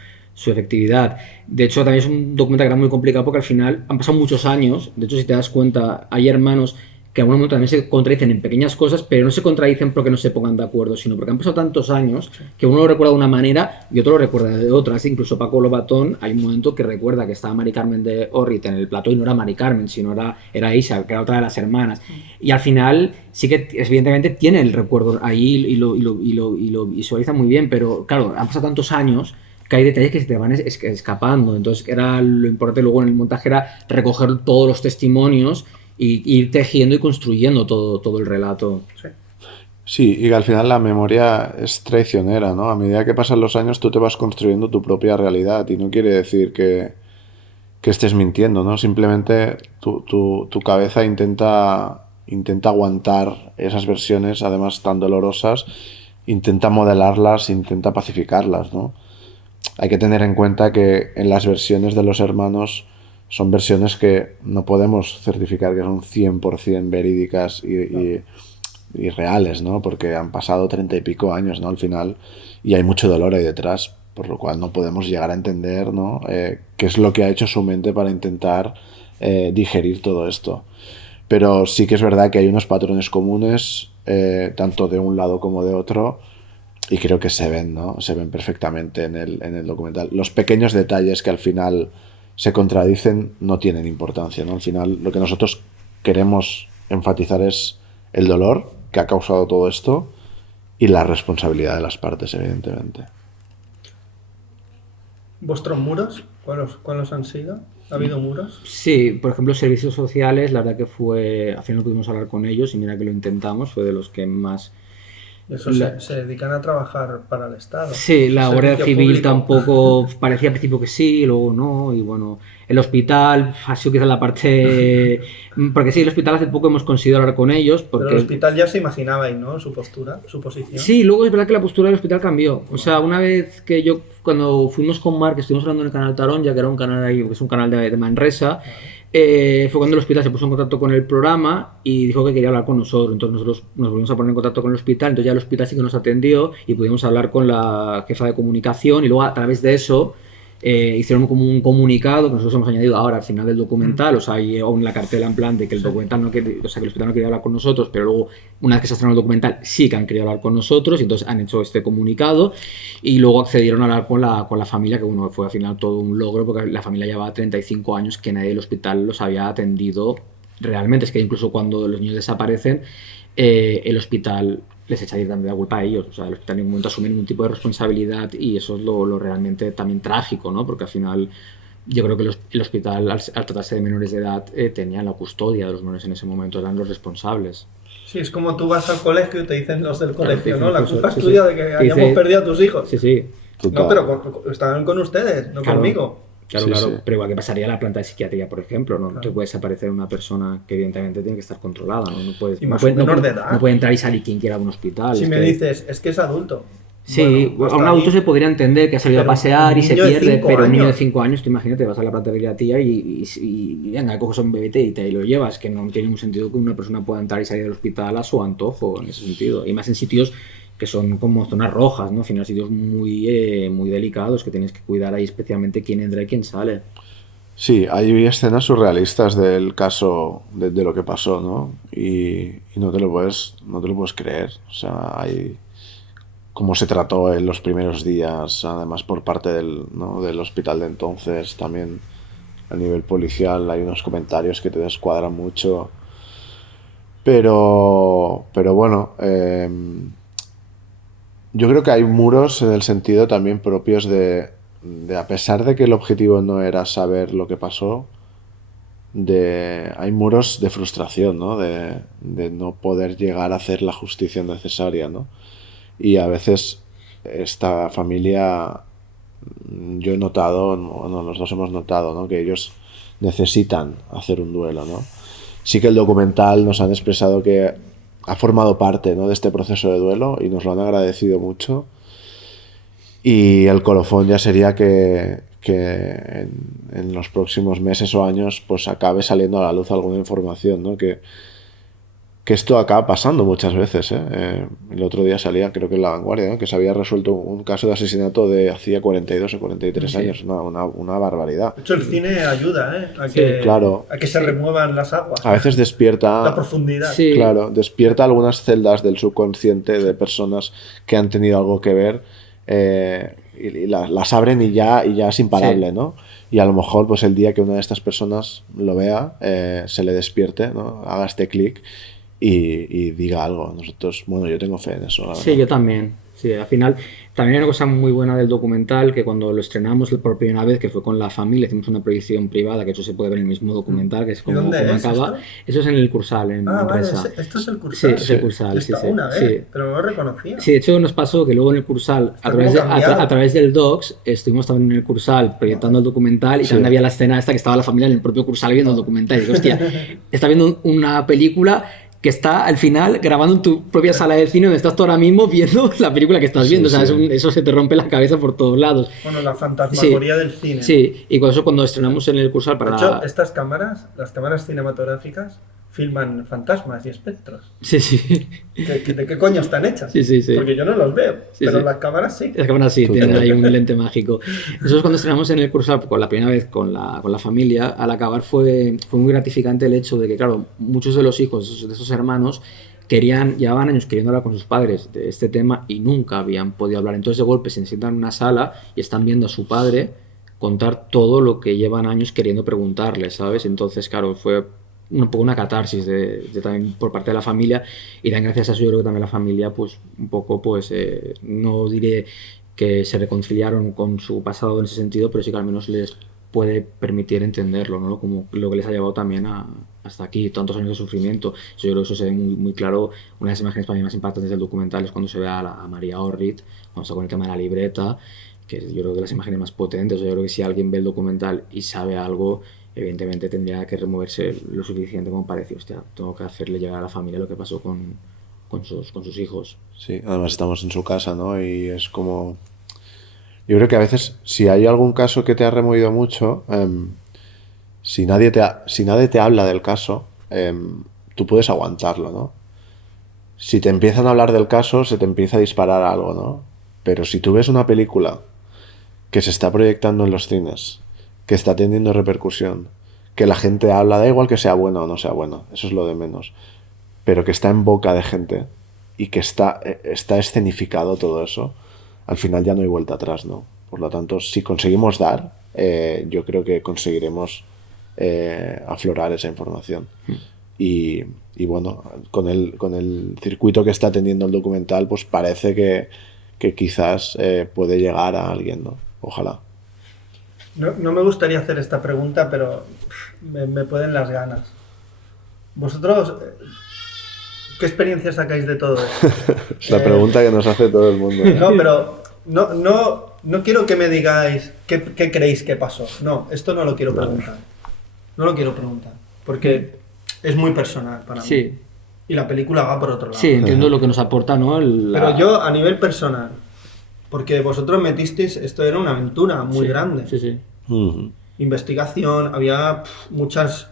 efectividad. De hecho, también es un documental que era muy complicado porque al final han pasado muchos años. De hecho, si te das cuenta, hay hermanos que a un momento también se contradicen en pequeñas cosas, pero no se contradicen porque no se pongan de acuerdo, sino porque han pasado tantos años que uno lo recuerda de una manera y otro lo recuerda de otra. Así, incluso Paco Lobatón, hay un momento que recuerda que estaba Mari Carmen de Orrit en el plató y no era Mari Carmen, sino era Isa, que era otra de las hermanas. Y al final sí que evidentemente tiene el recuerdo ahí y lo visualiza muy bien, pero claro, han pasado tantos años que hay detalles que se te van escapando. Entonces era lo importante luego en el montaje era recoger todos los testimonios y ir tejiendo y construyendo todo el relato. Sí. Sí, y que al final la memoria es traicionera, ¿no? A medida que pasan los años tú te vas construyendo tu propia realidad y no quiere decir que estés mintiendo, ¿no? Simplemente tu cabeza intenta aguantar esas versiones, además tan dolorosas, intenta modelarlas, intenta pacificarlas, ¿no? Hay que tener en cuenta que en las versiones de los hermanos son versiones que no podemos certificar que son 100% verídicas y reales, ¿no? Porque han pasado 30 y pico años, ¿no? Al final, y hay mucho dolor ahí detrás, por lo cual no podemos llegar a entender, ¿no? Qué es lo que ha hecho su mente para intentar digerir todo esto. Pero sí que es verdad que hay unos patrones comunes, tanto de un lado como de otro, y creo que se ven, ¿no? Se ven perfectamente en el documental. Los pequeños detalles que al final se contradicen no tienen importancia, ¿no? Al final lo que nosotros queremos enfatizar es el dolor que ha causado todo esto y la responsabilidad de las partes, evidentemente. ¿Vuestros muros? ¿Cuáles han sido? ¿Ha habido muros? Sí, por ejemplo, servicios sociales, la verdad que fue, al final no pudimos hablar con ellos y mira que lo intentamos, fue de los que más... Eso se dedican a trabajar para el Estado. Sí, la Guardia Servicio Civil público. tampoco parecía al principio que sí, luego no, y bueno, el hospital ha sido quizá la parte... Porque sí, el hospital hace poco hemos conseguido hablar con ellos, porque... Pero el hospital ya se imaginabais, ¿no? Su postura, su posición. Sí, luego es verdad que la postura del hospital cambió. O sea, una vez que yo, cuando fuimos con Marc, estuvimos hablando en el canal Tarón, ya que era un canal ahí, que es un canal de Manresa, fue cuando el hospital se puso en contacto con el programa y dijo que quería hablar con nosotros. Entonces nosotros nos volvimos a poner en contacto con el hospital, entonces ya el hospital sí que nos atendió y pudimos hablar con la jefa de comunicación y luego a través de eso hicieron como un comunicado que nosotros hemos añadido ahora al final del documental, o sea, hay aún la cartela en plan de que el documental no quiere, o sea, que el hospital no quería hablar con nosotros, pero luego una vez que se estrenó el documental sí que han querido hablar con nosotros y entonces han hecho este comunicado y luego accedieron a hablar con la familia, que bueno, fue al final todo un logro porque la familia llevaba 35 años que nadie del hospital los había atendido realmente. Es que incluso cuando los niños desaparecen el hospital les echa directamente la culpa a ellos, o sea, el hospital en ningún momento asume ningún tipo de responsabilidad y eso es lo realmente también trágico, ¿no? Porque al final yo creo que el hospital al tratarse de menores de edad tenía la custodia de los menores en ese momento, eran los responsables. Sí, es como tú vas al colegio y te dicen los del colegio, Claro, ¿no? La incluso, culpa es sí, tuya sí. de que Dice- hayamos perdido a tus hijos. Sí, sí. Total. No, pero están con ustedes, no Claro. conmigo. Claro, Sí, claro, sí. pero igual que pasaría en la planta de psiquiatría, por ejemplo, ¿no? Te puedes aparecer una persona que evidentemente tiene que estar controlada, ¿no? No puedes, Y más un menor de edad. no puede entrar y salir quien quiera a un hospital. Si es me que... dices, es que es adulto. Sí, Bueno, a un hasta adulto ahí. se podría entender que ha salido a Pero pasear un y se niño de pierde, 5 pero un niño de años. 5 años, tú imagínate, vas a la planta de pediatría y venga, coges a un bebé y te lo llevas, que no tiene ningún sentido que una persona pueda entrar y salir del hospital a su antojo, en ese sentido. Y más en sitios que son como zonas rojas, ¿no? Al final, sitios muy delicados que tienes que cuidar ahí especialmente quién entra y quién sale. Sí, hay escenas surrealistas del caso de lo que pasó, ¿no? Y no te lo puedes creer. O sea, hay cómo se trató en los primeros días, además por parte ¿no? del hospital de entonces, también a nivel policial hay unos comentarios que te descuadran mucho. Pero bueno, yo creo que hay muros en el sentido también propios de a pesar de que el objetivo no era saber lo que pasó, hay muros de frustración, ¿no? De no poder llegar a hacer la justicia necesaria, ¿no? Y a veces esta familia, yo he notado, no, los dos hemos notado, ¿no? Que ellos necesitan hacer un duelo, ¿no? Sí que el documental nos han expresado que ha formado parte, ¿no? de este proceso de duelo y nos lo han agradecido mucho. Y el colofón ya sería que en los próximos meses o años pues acabe saliendo a la luz alguna información, ¿no? Que esto acaba pasando muchas veces, ¿eh? El otro día salía, creo que en La Vanguardia, ¿no? Que se había resuelto un caso de asesinato de hacía 42 o 43 Sí. años, una barbaridad. De hecho, el cine ayuda, ¿eh? Sí, claro. A que se remuevan las aguas. A veces La despierta, profundidad. Sí. claro, despierta algunas celdas del subconsciente de personas que han tenido algo que ver, y las abren y ya es imparable, Sí. ¿no? Y a lo mejor pues el día que una de estas personas lo vea, se le despierte, ¿no? Haga este clic y diga algo. Nosotros, bueno, yo tengo fe en eso, la verdad. Sí, yo también. Sí, al final también hay una cosa muy buena del documental que cuando lo estrenamos por primera vez, que fue con la familia, hicimos una proyección privada, que eso se puede ver en el mismo documental, que es ¿Y como dónde es acaba. esto? Eso es en el Cursal, en Ah, vale, Manresa. esto es el Sí, Cursal. es el Cursal, Yo sí, estaba sí. una vez, Sí. pero no lo reconocía. Sí, de hecho nos pasó que luego en el Cursal, Está como cambiado. a través del Docs, estuvimos también en el Cursal proyectando el documental y Sí. también había la escena esta que estaba la familia en el propio Cursal viendo el documental. Y digo, hostia, está viendo una película que está al final grabando en tu propia sala de cine donde estás tú ahora mismo viendo la película que estás Sí, viendo. O sea, sí. eso se te rompe la cabeza por todos lados. Bueno, la fantasmagoría del cine. Sí, y con eso cuando estrenamos en el Cursal para De hecho, estas cámaras, las cámaras cinematográficas, filman fantasmas y espectros. Sí, sí. ¿De qué coño están hechas? Sí, sí, sí. Porque yo no los veo, Sí, pero sí. las cámaras sí. Las cámaras sí, Tú tienen también. ahí un lente mágico. Nosotros cuando estrenamos en el Cursal, con la primera vez con la familia, al acabar fue muy gratificante el hecho de que, claro, muchos de los hijos de esos hermanos llevaban años queriendo hablar con sus padres de este tema y nunca habían podido hablar. Entonces de golpe se sientan en una sala y están viendo a su padre contar todo lo que llevan años queriendo preguntarle, ¿sabes? Entonces, claro, fue un poco una catarsis también por parte de la familia y también gracias a eso yo creo que también la familia pues un poco pues no diré que se reconciliaron con su pasado en ese sentido, pero sí que al menos les puede permitir entenderlo, ¿no? Como lo que les ha llevado también hasta aquí, tantos años de sufrimiento. Eso yo creo que eso se ve muy claro. Una de las imágenes para mí más impactantes del documental es cuando se ve a María Orrit, cuando está con el tema de la libreta, que yo creo que las imágenes más potentes. Yo creo que si alguien ve el documental y sabe algo, evidentemente tendría que removerse lo suficiente como para decir, hostia, tengo que hacerle llegar a la familia lo que pasó con sus hijos. Sí, además estamos en su casa, ¿no? Y es como... Yo creo que a veces, si hay algún caso que te ha removido mucho, si nadie te habla del caso, tú puedes aguantarlo, ¿no? Si te empiezan a hablar del caso, se te empieza a disparar algo, ¿no? Pero si tú ves una película que se está proyectando en los cines, que está teniendo repercusión, que la gente habla, da igual que sea bueno o no sea bueno, eso es lo de menos, pero que está en boca de gente y que está escenificado todo eso, al final ya no hay vuelta atrás, ¿no? Por lo tanto, si conseguimos dar, yo creo que conseguiremos aflorar esa información. Y bueno, con el circuito que está teniendo el documental, pues parece que quizás puede llegar a alguien, ¿no? Ojalá. No me gustaría hacer esta pregunta, pero me pueden las ganas. Vosotros, ¿qué experiencia sacáis de todo esto? Es la pregunta que nos hace todo el mundo. No, pero no quiero que me digáis qué creéis que pasó. No, esto no lo quiero preguntar. No lo quiero preguntar. Porque es muy personal para mí. Sí, Y la película va por otro lado. sí, entiendo lo que nos aporta, ¿no? Pero yo, a nivel personal, porque vosotros metisteis, esto era una aventura muy grande. Sí, sí. Ujú. Investigación, había muchas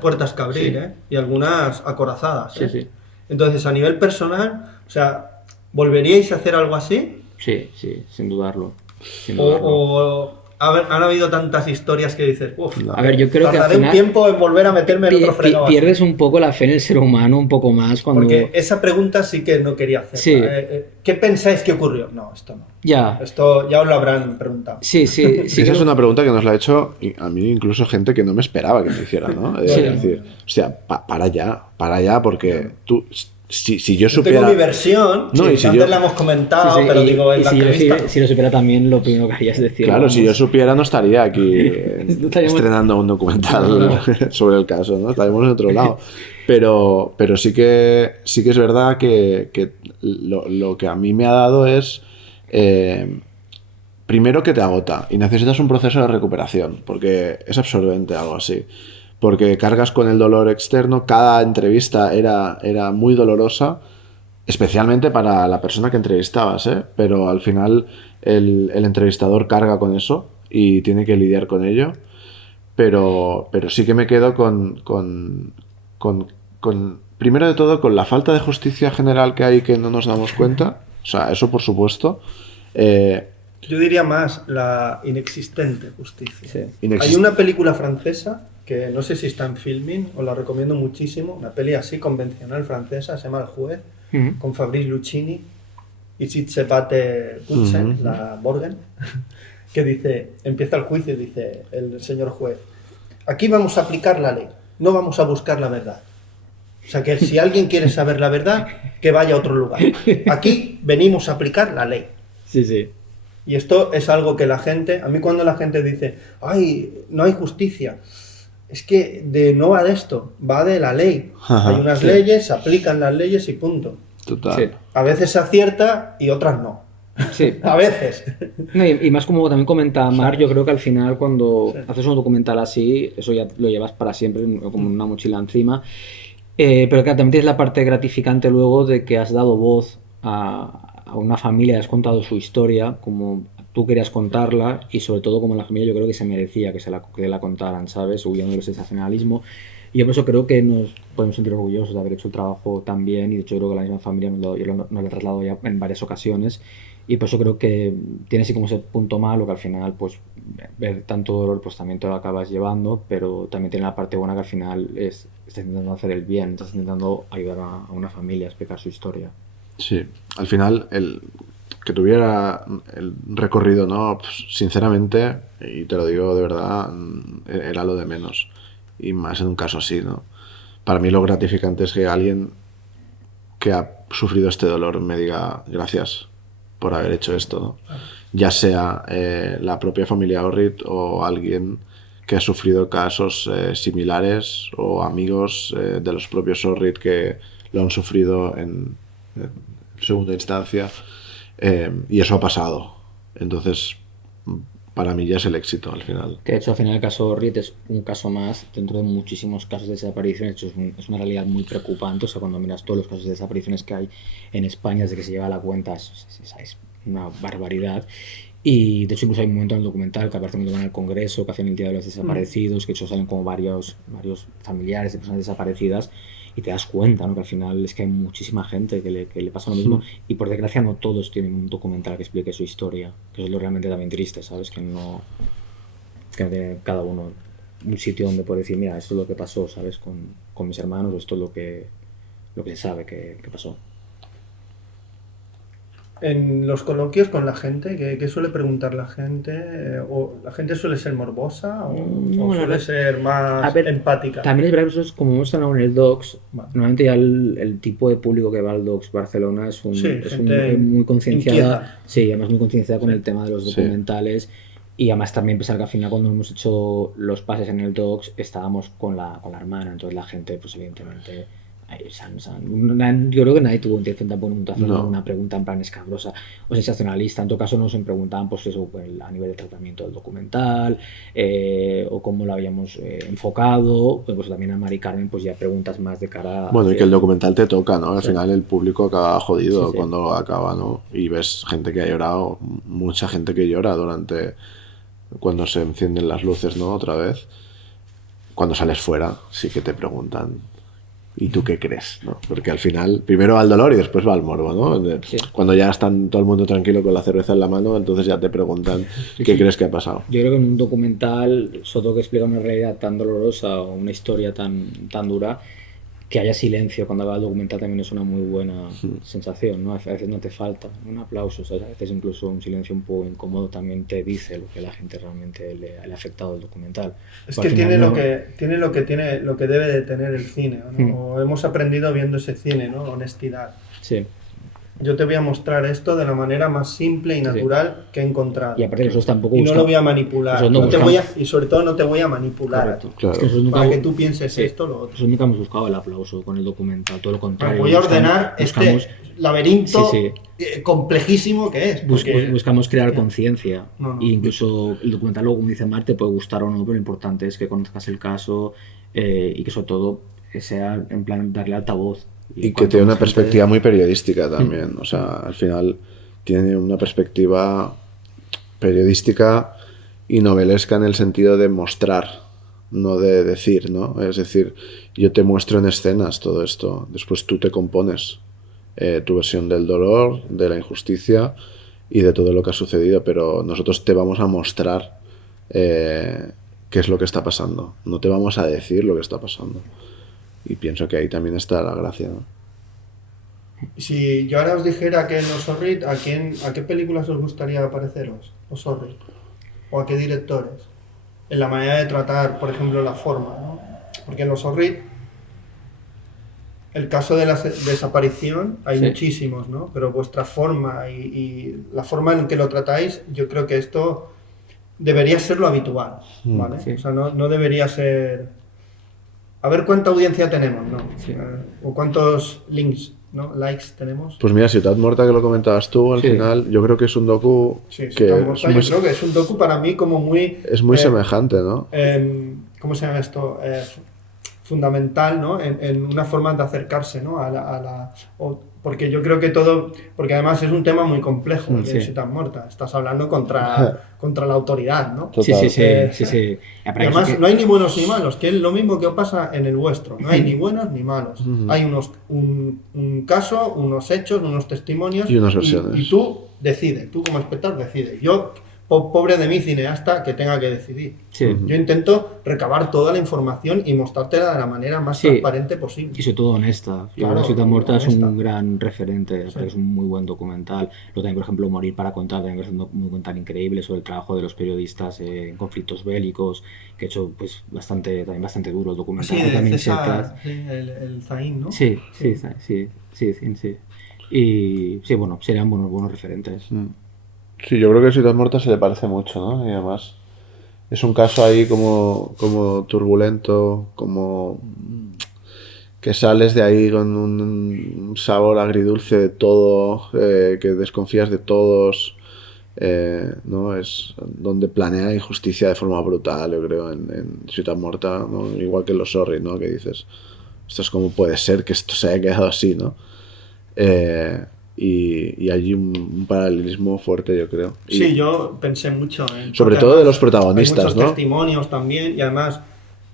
puertas que abrir, Sí. ¿eh? Y algunas acorazadas, ¿eh? Sí, sí. Entonces, a nivel personal, o sea, ¿volveríais a hacer algo así? Sí, sí, sin dudarlo. Sin ¿O, dudarlo. o han habido tantas historias que dices, uff, A ver, yo creo que al tardaré un final tiempo en volver a meterme en otro fregado así"? pierdes un poco la fe en el ser humano, un poco más cuando... Porque esa pregunta sí que no quería hacerla. Sí. ¿Qué pensáis que ocurrió? No, esto no. Ya, Esto ya os lo habrán preguntado. sí, sí, sí. Esa es una pregunta que nos la ha hecho a mí incluso gente que no me esperaba que me hiciera, ¿no? Es Sí. decir, o sea, para ya, porque tú, si yo Yo supiera... tengo mi versión, No, sí, y si antes yo- la hemos comentado, Sí, sí, pero digo, en y la si yo, entrevista... si lo supiera también, lo primero que haría es decir... Claro, si yo supiera no estaría aquí No estaríamos- estrenando un documental sobre el caso, ¿no? Estaríamos en otro lado. Pero sí que es verdad que lo que a mí me ha dado es... primero que te agota y necesitas un proceso de recuperación, porque es absorbente algo así. Porque cargas con el dolor externo, cada entrevista era muy dolorosa, especialmente para la persona que entrevistabas, ¿eh? Pero al final el entrevistador carga con eso y tiene que lidiar con ello. Pero sí que me quedo primero de todo, con la falta de justicia general que hay que no nos damos cuenta. O sea, eso por supuesto. Yo diría más la inexistente justicia. Sí. Hay una película francesa que no sé si está en Filmin, os la recomiendo muchísimo, una peli así convencional francesa, se llama El Juez, Ujú. con Fabrice Lucchini y Sitze Kutsen, la Borgen, que dice, empieza el juicio y dice el señor juez, aquí vamos a aplicar la ley, no vamos a buscar la verdad. O sea que si alguien quiere saber la verdad, que vaya a otro lugar. Aquí venimos a aplicar la ley. Sí, sí. Y esto es algo que la gente, a mí cuando la gente dice, ay, no hay justicia, es que no va de esto, va de la ley. Ajá, Hay unas sí. leyes, se aplican las leyes y punto. Total. Sí. A veces se acierta y otras no. Sí. A veces. No, y más como también comentaba Mar, yo creo que al final cuando Sí. haces un documental así, eso ya lo llevas para siempre, como una mochila encima. Pero claro, también tienes la parte gratificante luego de que has dado voz a una familia, has contado su historia como tú querías contarla y sobre todo como la familia yo creo que se merecía que la contaran, ¿sabes? Huyendo del sensacionalismo. Y yo por eso creo que nos podemos sentir orgullosos de haber hecho el trabajo tan bien y de hecho yo creo que la misma familia nos lo he trasladado ya en varias ocasiones y por eso creo que tiene así como ese punto malo que al final pues ver tanto dolor pues también te lo acabas llevando, pero también tiene la parte buena que al final estás intentando hacer el bien, estás intentando ayudar a una familia a explicar su historia. Sí, al final el que tuviera el recorrido, ¿no? Pues, sinceramente, y te lo digo de verdad, era lo de menos. Y más en un caso así, ¿no? Para mí lo gratificante es que alguien que ha sufrido este dolor me diga gracias por haber hecho esto, ¿no? Ya sea la propia familia Orrit o alguien que ha sufrido casos similares o amigos de los propios Orrit que lo han sufrido en segunda instancia y eso ha pasado. Entonces, para mí ya es el éxito al final. Que de hecho al final el caso Riet es un caso más dentro de muchísimos casos de desapariciones. De hecho, es una realidad muy preocupante. O sea, cuando miras todos los casos de desapariciones que hay en España desde que se lleva la cuenta, es una barbaridad. Y de hecho incluso hay un momento en el documental que aparece cuando van al Congreso, que hacen el Día de los Desaparecidos, que de hecho salen como varios familiares de personas desaparecidas y te das cuenta, ¿no? Que al final es que hay muchísima gente que le pasa lo mismo y por desgracia no todos tienen un documental que explique su historia, que es lo realmente también triste, ¿sabes? Que no tiene cada uno un sitio donde puede decir, mira, esto es lo que pasó, ¿sabes? Con mis hermanos, esto es lo que se sabe que pasó. En los coloquios con la gente, ¿qué suele preguntar la gente? ¿O la gente suele ser morbosa o No, la suele verdad- ser más A ver, empática? También es verdad que nosotros, como hemos estado en el Docs, Vale. normalmente ya el tipo de público que va al Docs Barcelona es gente muy concienciada. inquieta. Sí, además muy concienciada con Sí. el tema de los Sí. documentales. Y además también pensar que al final cuando hemos hecho los pases en el Docs estábamos con la hermana, entonces la gente pues evidentemente Yo creo que nadie tuvo intención tampoco de hacer No. una pregunta en plan escabrosa o sensacionalista. En todo caso nos preguntaban pues eso, pues, a nivel de tratamiento del documental, o cómo lo habíamos enfocado. Pues también a Mari Carmen pues ya preguntas más de cara a Bueno, y hacer- que el documental te toca, ¿no? Al Sí. final el público acaba jodido Sí, sí. cuando acaba, ¿no? Y ves gente que ha llorado, mucha gente que llora cuando se encienden las luces, ¿no? Otra vez. Cuando sales fuera, sí que te preguntan, ¿y tú qué crees? ¿No? Porque al final, primero va el dolor y después va el morbo, ¿no? Sí. Cuando ya están todo el mundo tranquilo con la cerveza en la mano, entonces ya te preguntan, Sí, ¿qué sí. crees que ha pasado? Yo creo que en un documental, sobre todo que explica una realidad tan dolorosa o una historia tan dura, que haya silencio cuando va el documental también es una muy buena sensación, ¿no? A veces no te falta un aplauso, ¿sabes? A veces incluso un silencio un poco incómodo también te dice lo que a la gente realmente le ha afectado el documental. Es Al que final tiene no- lo que debe de tener el cine, ¿no? O hemos aprendido viendo ese cine, ¿no? Honestidad. Sí. Yo te voy a mostrar esto de la manera más simple y Sí, sí. natural que he encontrado. Y aparte nosotros tampoco Y no lo buscamos- voy a manipular. nosotros no No te voy a, buscamos- y sobre todo no te voy a manipular. Correcto. Claro. Es que nosotros nunca, Para que tú pienses sí, esto o lo otro. nosotros nunca hemos buscado el aplauso con el documental, todo lo contrario. Voy a ordenar buscamos, este laberinto Sí, complejísimo que es. porque- buscamos crear Hostia. conciencia. No, no. E incluso el documental, luego, como dice Mar, te puede gustar o no, pero lo importante es que conozcas el caso, y que sobre todo sea en plan darle altavoz. Y que cuanto tiene una más gente- perspectiva muy periodística también. O sea, al final tiene una perspectiva periodística y novelesca en el sentido de mostrar, no de decir, ¿no? Es decir, yo te muestro en escenas todo esto, después tú te compones tu versión del dolor, de la injusticia y de todo lo que ha sucedido, pero nosotros te vamos a mostrar qué es lo que está pasando, no te vamos a decir lo que está pasando. Y pienso que ahí también está la gracia, ¿no? Si yo ahora os dijera que en Los Zorrit, ¿a qué películas os gustaría pareceros? Los Zorrit. ¿O a qué directores? En la manera de tratar, por ejemplo, la forma, ¿no? Porque en Los Zorrit, el caso de la desaparición, hay Sí. muchísimos, ¿no? Pero vuestra forma y la forma en que lo tratáis, yo creo que esto debería ser lo habitual, ¿vale? Sí. O sea, no debería ser... A ver cuánta audiencia tenemos, ¿no? Sí. O cuántos links, ¿no? Likes tenemos. Pues mira, Ciudad Muerta, que lo comentabas tú, al Sí. final, yo creo que es un docu Sí, que Ciudad es Morta, muy, yo creo que es un docu para mí como muy... es muy semejante, ¿no? ¿Cómo se llama esto? Fundamental, ¿no? En una forma de acercarse, ¿no? Porque yo creo que todo... Porque además es un tema muy complejo, el de Sí. Ciudad Muerta. Estás hablando contra la autoridad, ¿no? Total. Sí. Y además no hay ni buenos ni malos, que es lo mismo que pasa en el vuestro. No hay ni buenos ni malos. Hay un caso, unos hechos, unos testimonios. Y unas versiones. Y tú decides, tú como espectador decides. Yo, pobre de mí, cineasta, que tenga que decidir. Sí. Yo intento recabar toda la información y mostrártela de la manera más Sí. transparente posible. Y sobre todo honesta. Yo Claro, creo que Ciudad Muerta es honesta. un gran referente, es un muy buen documental. Luego también, por ejemplo, Morir para contar, también es un documental increíble sobre el trabajo de los periodistas en conflictos bélicos, que he hecho pues también bastante duro el documental. Sí, de también César, sí, el Zain, ¿no? Sí. Y sí, bueno, serían buenos referentes. Sí, yo creo que Ciudad Muerta se le parece mucho, ¿no? Y además es un caso ahí como turbulento, como que sales de ahí con un sabor agridulce de todo, que desconfías de todos, ¿no? Es donde planea la injusticia de forma brutal, yo creo, en Ciudad Muerta, ¿no? Igual que en Los Sorry, ¿no? Que dices, esto es como puede ser que esto se haya quedado así, ¿no? Y hay un paralelismo fuerte, yo creo. Y Sí, yo pensé mucho en... sobre porque todo de además los protagonistas, hay muchos ¿no? testimonios también, y además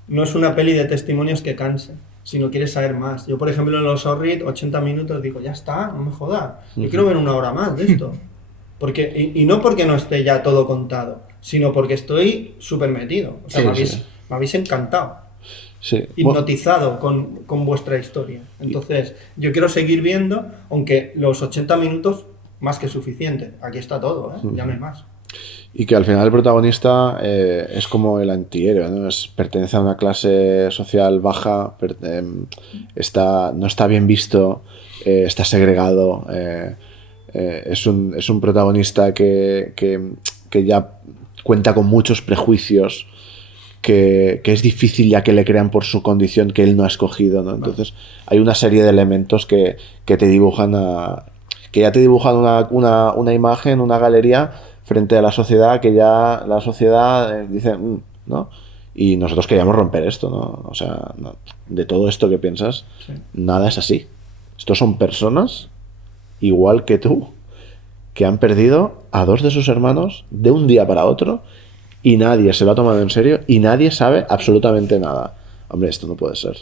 no es una peli de testimonios que canse, si no quieres saber más. Yo, por ejemplo, en Los Zorrit, 80 minutos, digo, ya está, no me jodas. Yo quiero ver una hora más de esto. Y no porque no esté ya todo contado, sino porque estoy súper metido. O sea, Sí, me habéis encantado, Sí. hipnotizado con vuestra historia. Entonces, yo quiero seguir viendo, aunque los 80 minutos, más que suficiente. Aquí está todo, ¿eh? Ya no hay más. Y que al final el protagonista es como el antihéroe, ¿no? Pertenece a una clase social baja, no está bien visto, está segregado. Es un protagonista que ya cuenta con muchos prejuicios, que es difícil ya que le crean por su condición que él no ha escogido, ¿no? Entonces hay una serie de elementos que te dibujan que ya te dibujan una imagen, una galería frente a la sociedad que ya la sociedad dice, ¿no? Y nosotros queríamos romper esto, ¿no? O sea, de todo esto que piensas, nada es así. Estos son personas igual que tú, que han perdido a 2 de sus hermanos de un día para otro y nadie se lo ha tomado en serio y nadie sabe absolutamente nada. Hombre, esto no puede ser.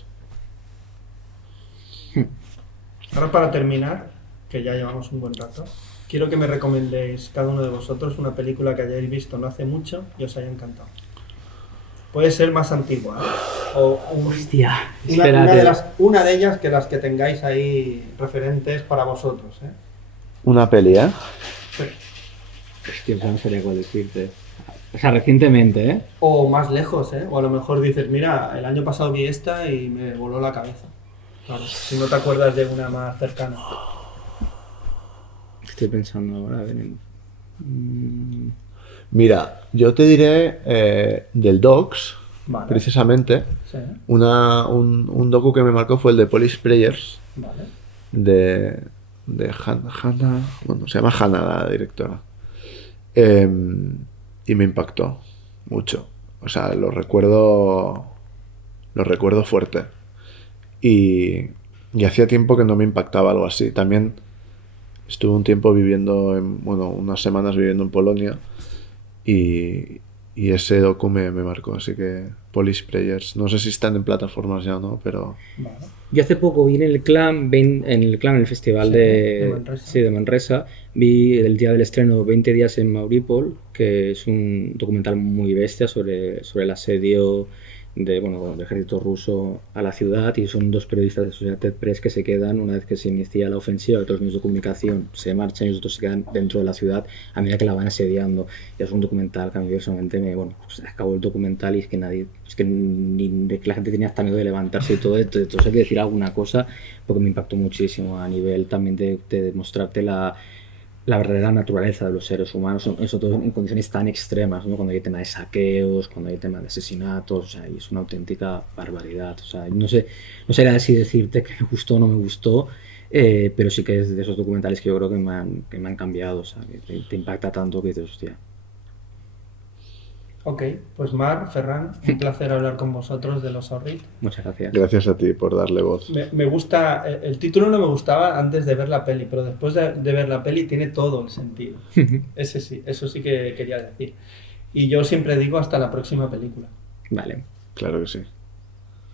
Ahora, para terminar, que ya llevamos un buen rato, quiero que me recomendéis cada uno de vosotros una película que hayáis visto no hace mucho y os haya encantado. Puede ser más antigua, ¿eh? O Hostia, una de ellas que las que tengáis ahí referentes para vosotros, ¿eh? Una peli, ¿eh? Sí. Hostia, no sabría cuál decirte. O sea, recientemente, ¿eh? O más lejos, ¿eh? O a lo mejor dices, mira, el año pasado vi esta y me voló la cabeza. Claro, si no te acuerdas de una más cercana. Estoy pensando ahora, a ver. Mira, yo te diré del Dogs, Vale. precisamente. Sí, Un docu que me marcó fue el de Police Players, vale. de Hannah, bueno, se llama Hannah la directora. Y me impactó mucho. O sea, lo recuerdo fuerte. Y hacía tiempo que no me impactaba algo así. También estuve un tiempo viviendo unas semanas viviendo en Polonia y ese docu me marcó. Así que Police Players, no sé si están en plataformas ya o no, pero... Vale. Yo hace poco vi en el Clan, en el festival Sí, de Manresa. Sí, de Manresa, vi el día del estreno 20 días en Mariupol, que es un documental muy bestia sobre el asedio del ejército ruso a la ciudad, y son 2 periodistas de Associated Press que se quedan una vez que se inicia la ofensiva, otros medios de comunicación se marchan y los otros se quedan dentro de la ciudad a medida que la van asediando. Y es un documental que a mí personalmente acabó el documental y es que la gente tenía hasta miedo de levantarse y todo esto. Entonces hay que decir alguna cosa porque me impactó muchísimo a nivel también de demostrarte la verdadera naturaleza de los seres humanos, sobre todo en condiciones tan extremas, ¿no? Cuando hay tema de saqueos, cuando hay tema de asesinatos, o sea, y es una auténtica barbaridad. O sea, no sé si decirte que me gustó o no me gustó, pero sí que es de esos documentales que yo creo que me han cambiado, o sea, que te impacta tanto que dices, hostia. Ok, pues Mar, Ferran, un placer hablar con vosotros de los Zorrit. Muchas gracias. Gracias a ti por darle voz. Me gusta, el título no me gustaba antes de ver la peli, pero después de ver la peli tiene todo el sentido. Eso sí que quería decir. Y yo siempre digo hasta la próxima película. Vale. Claro que sí.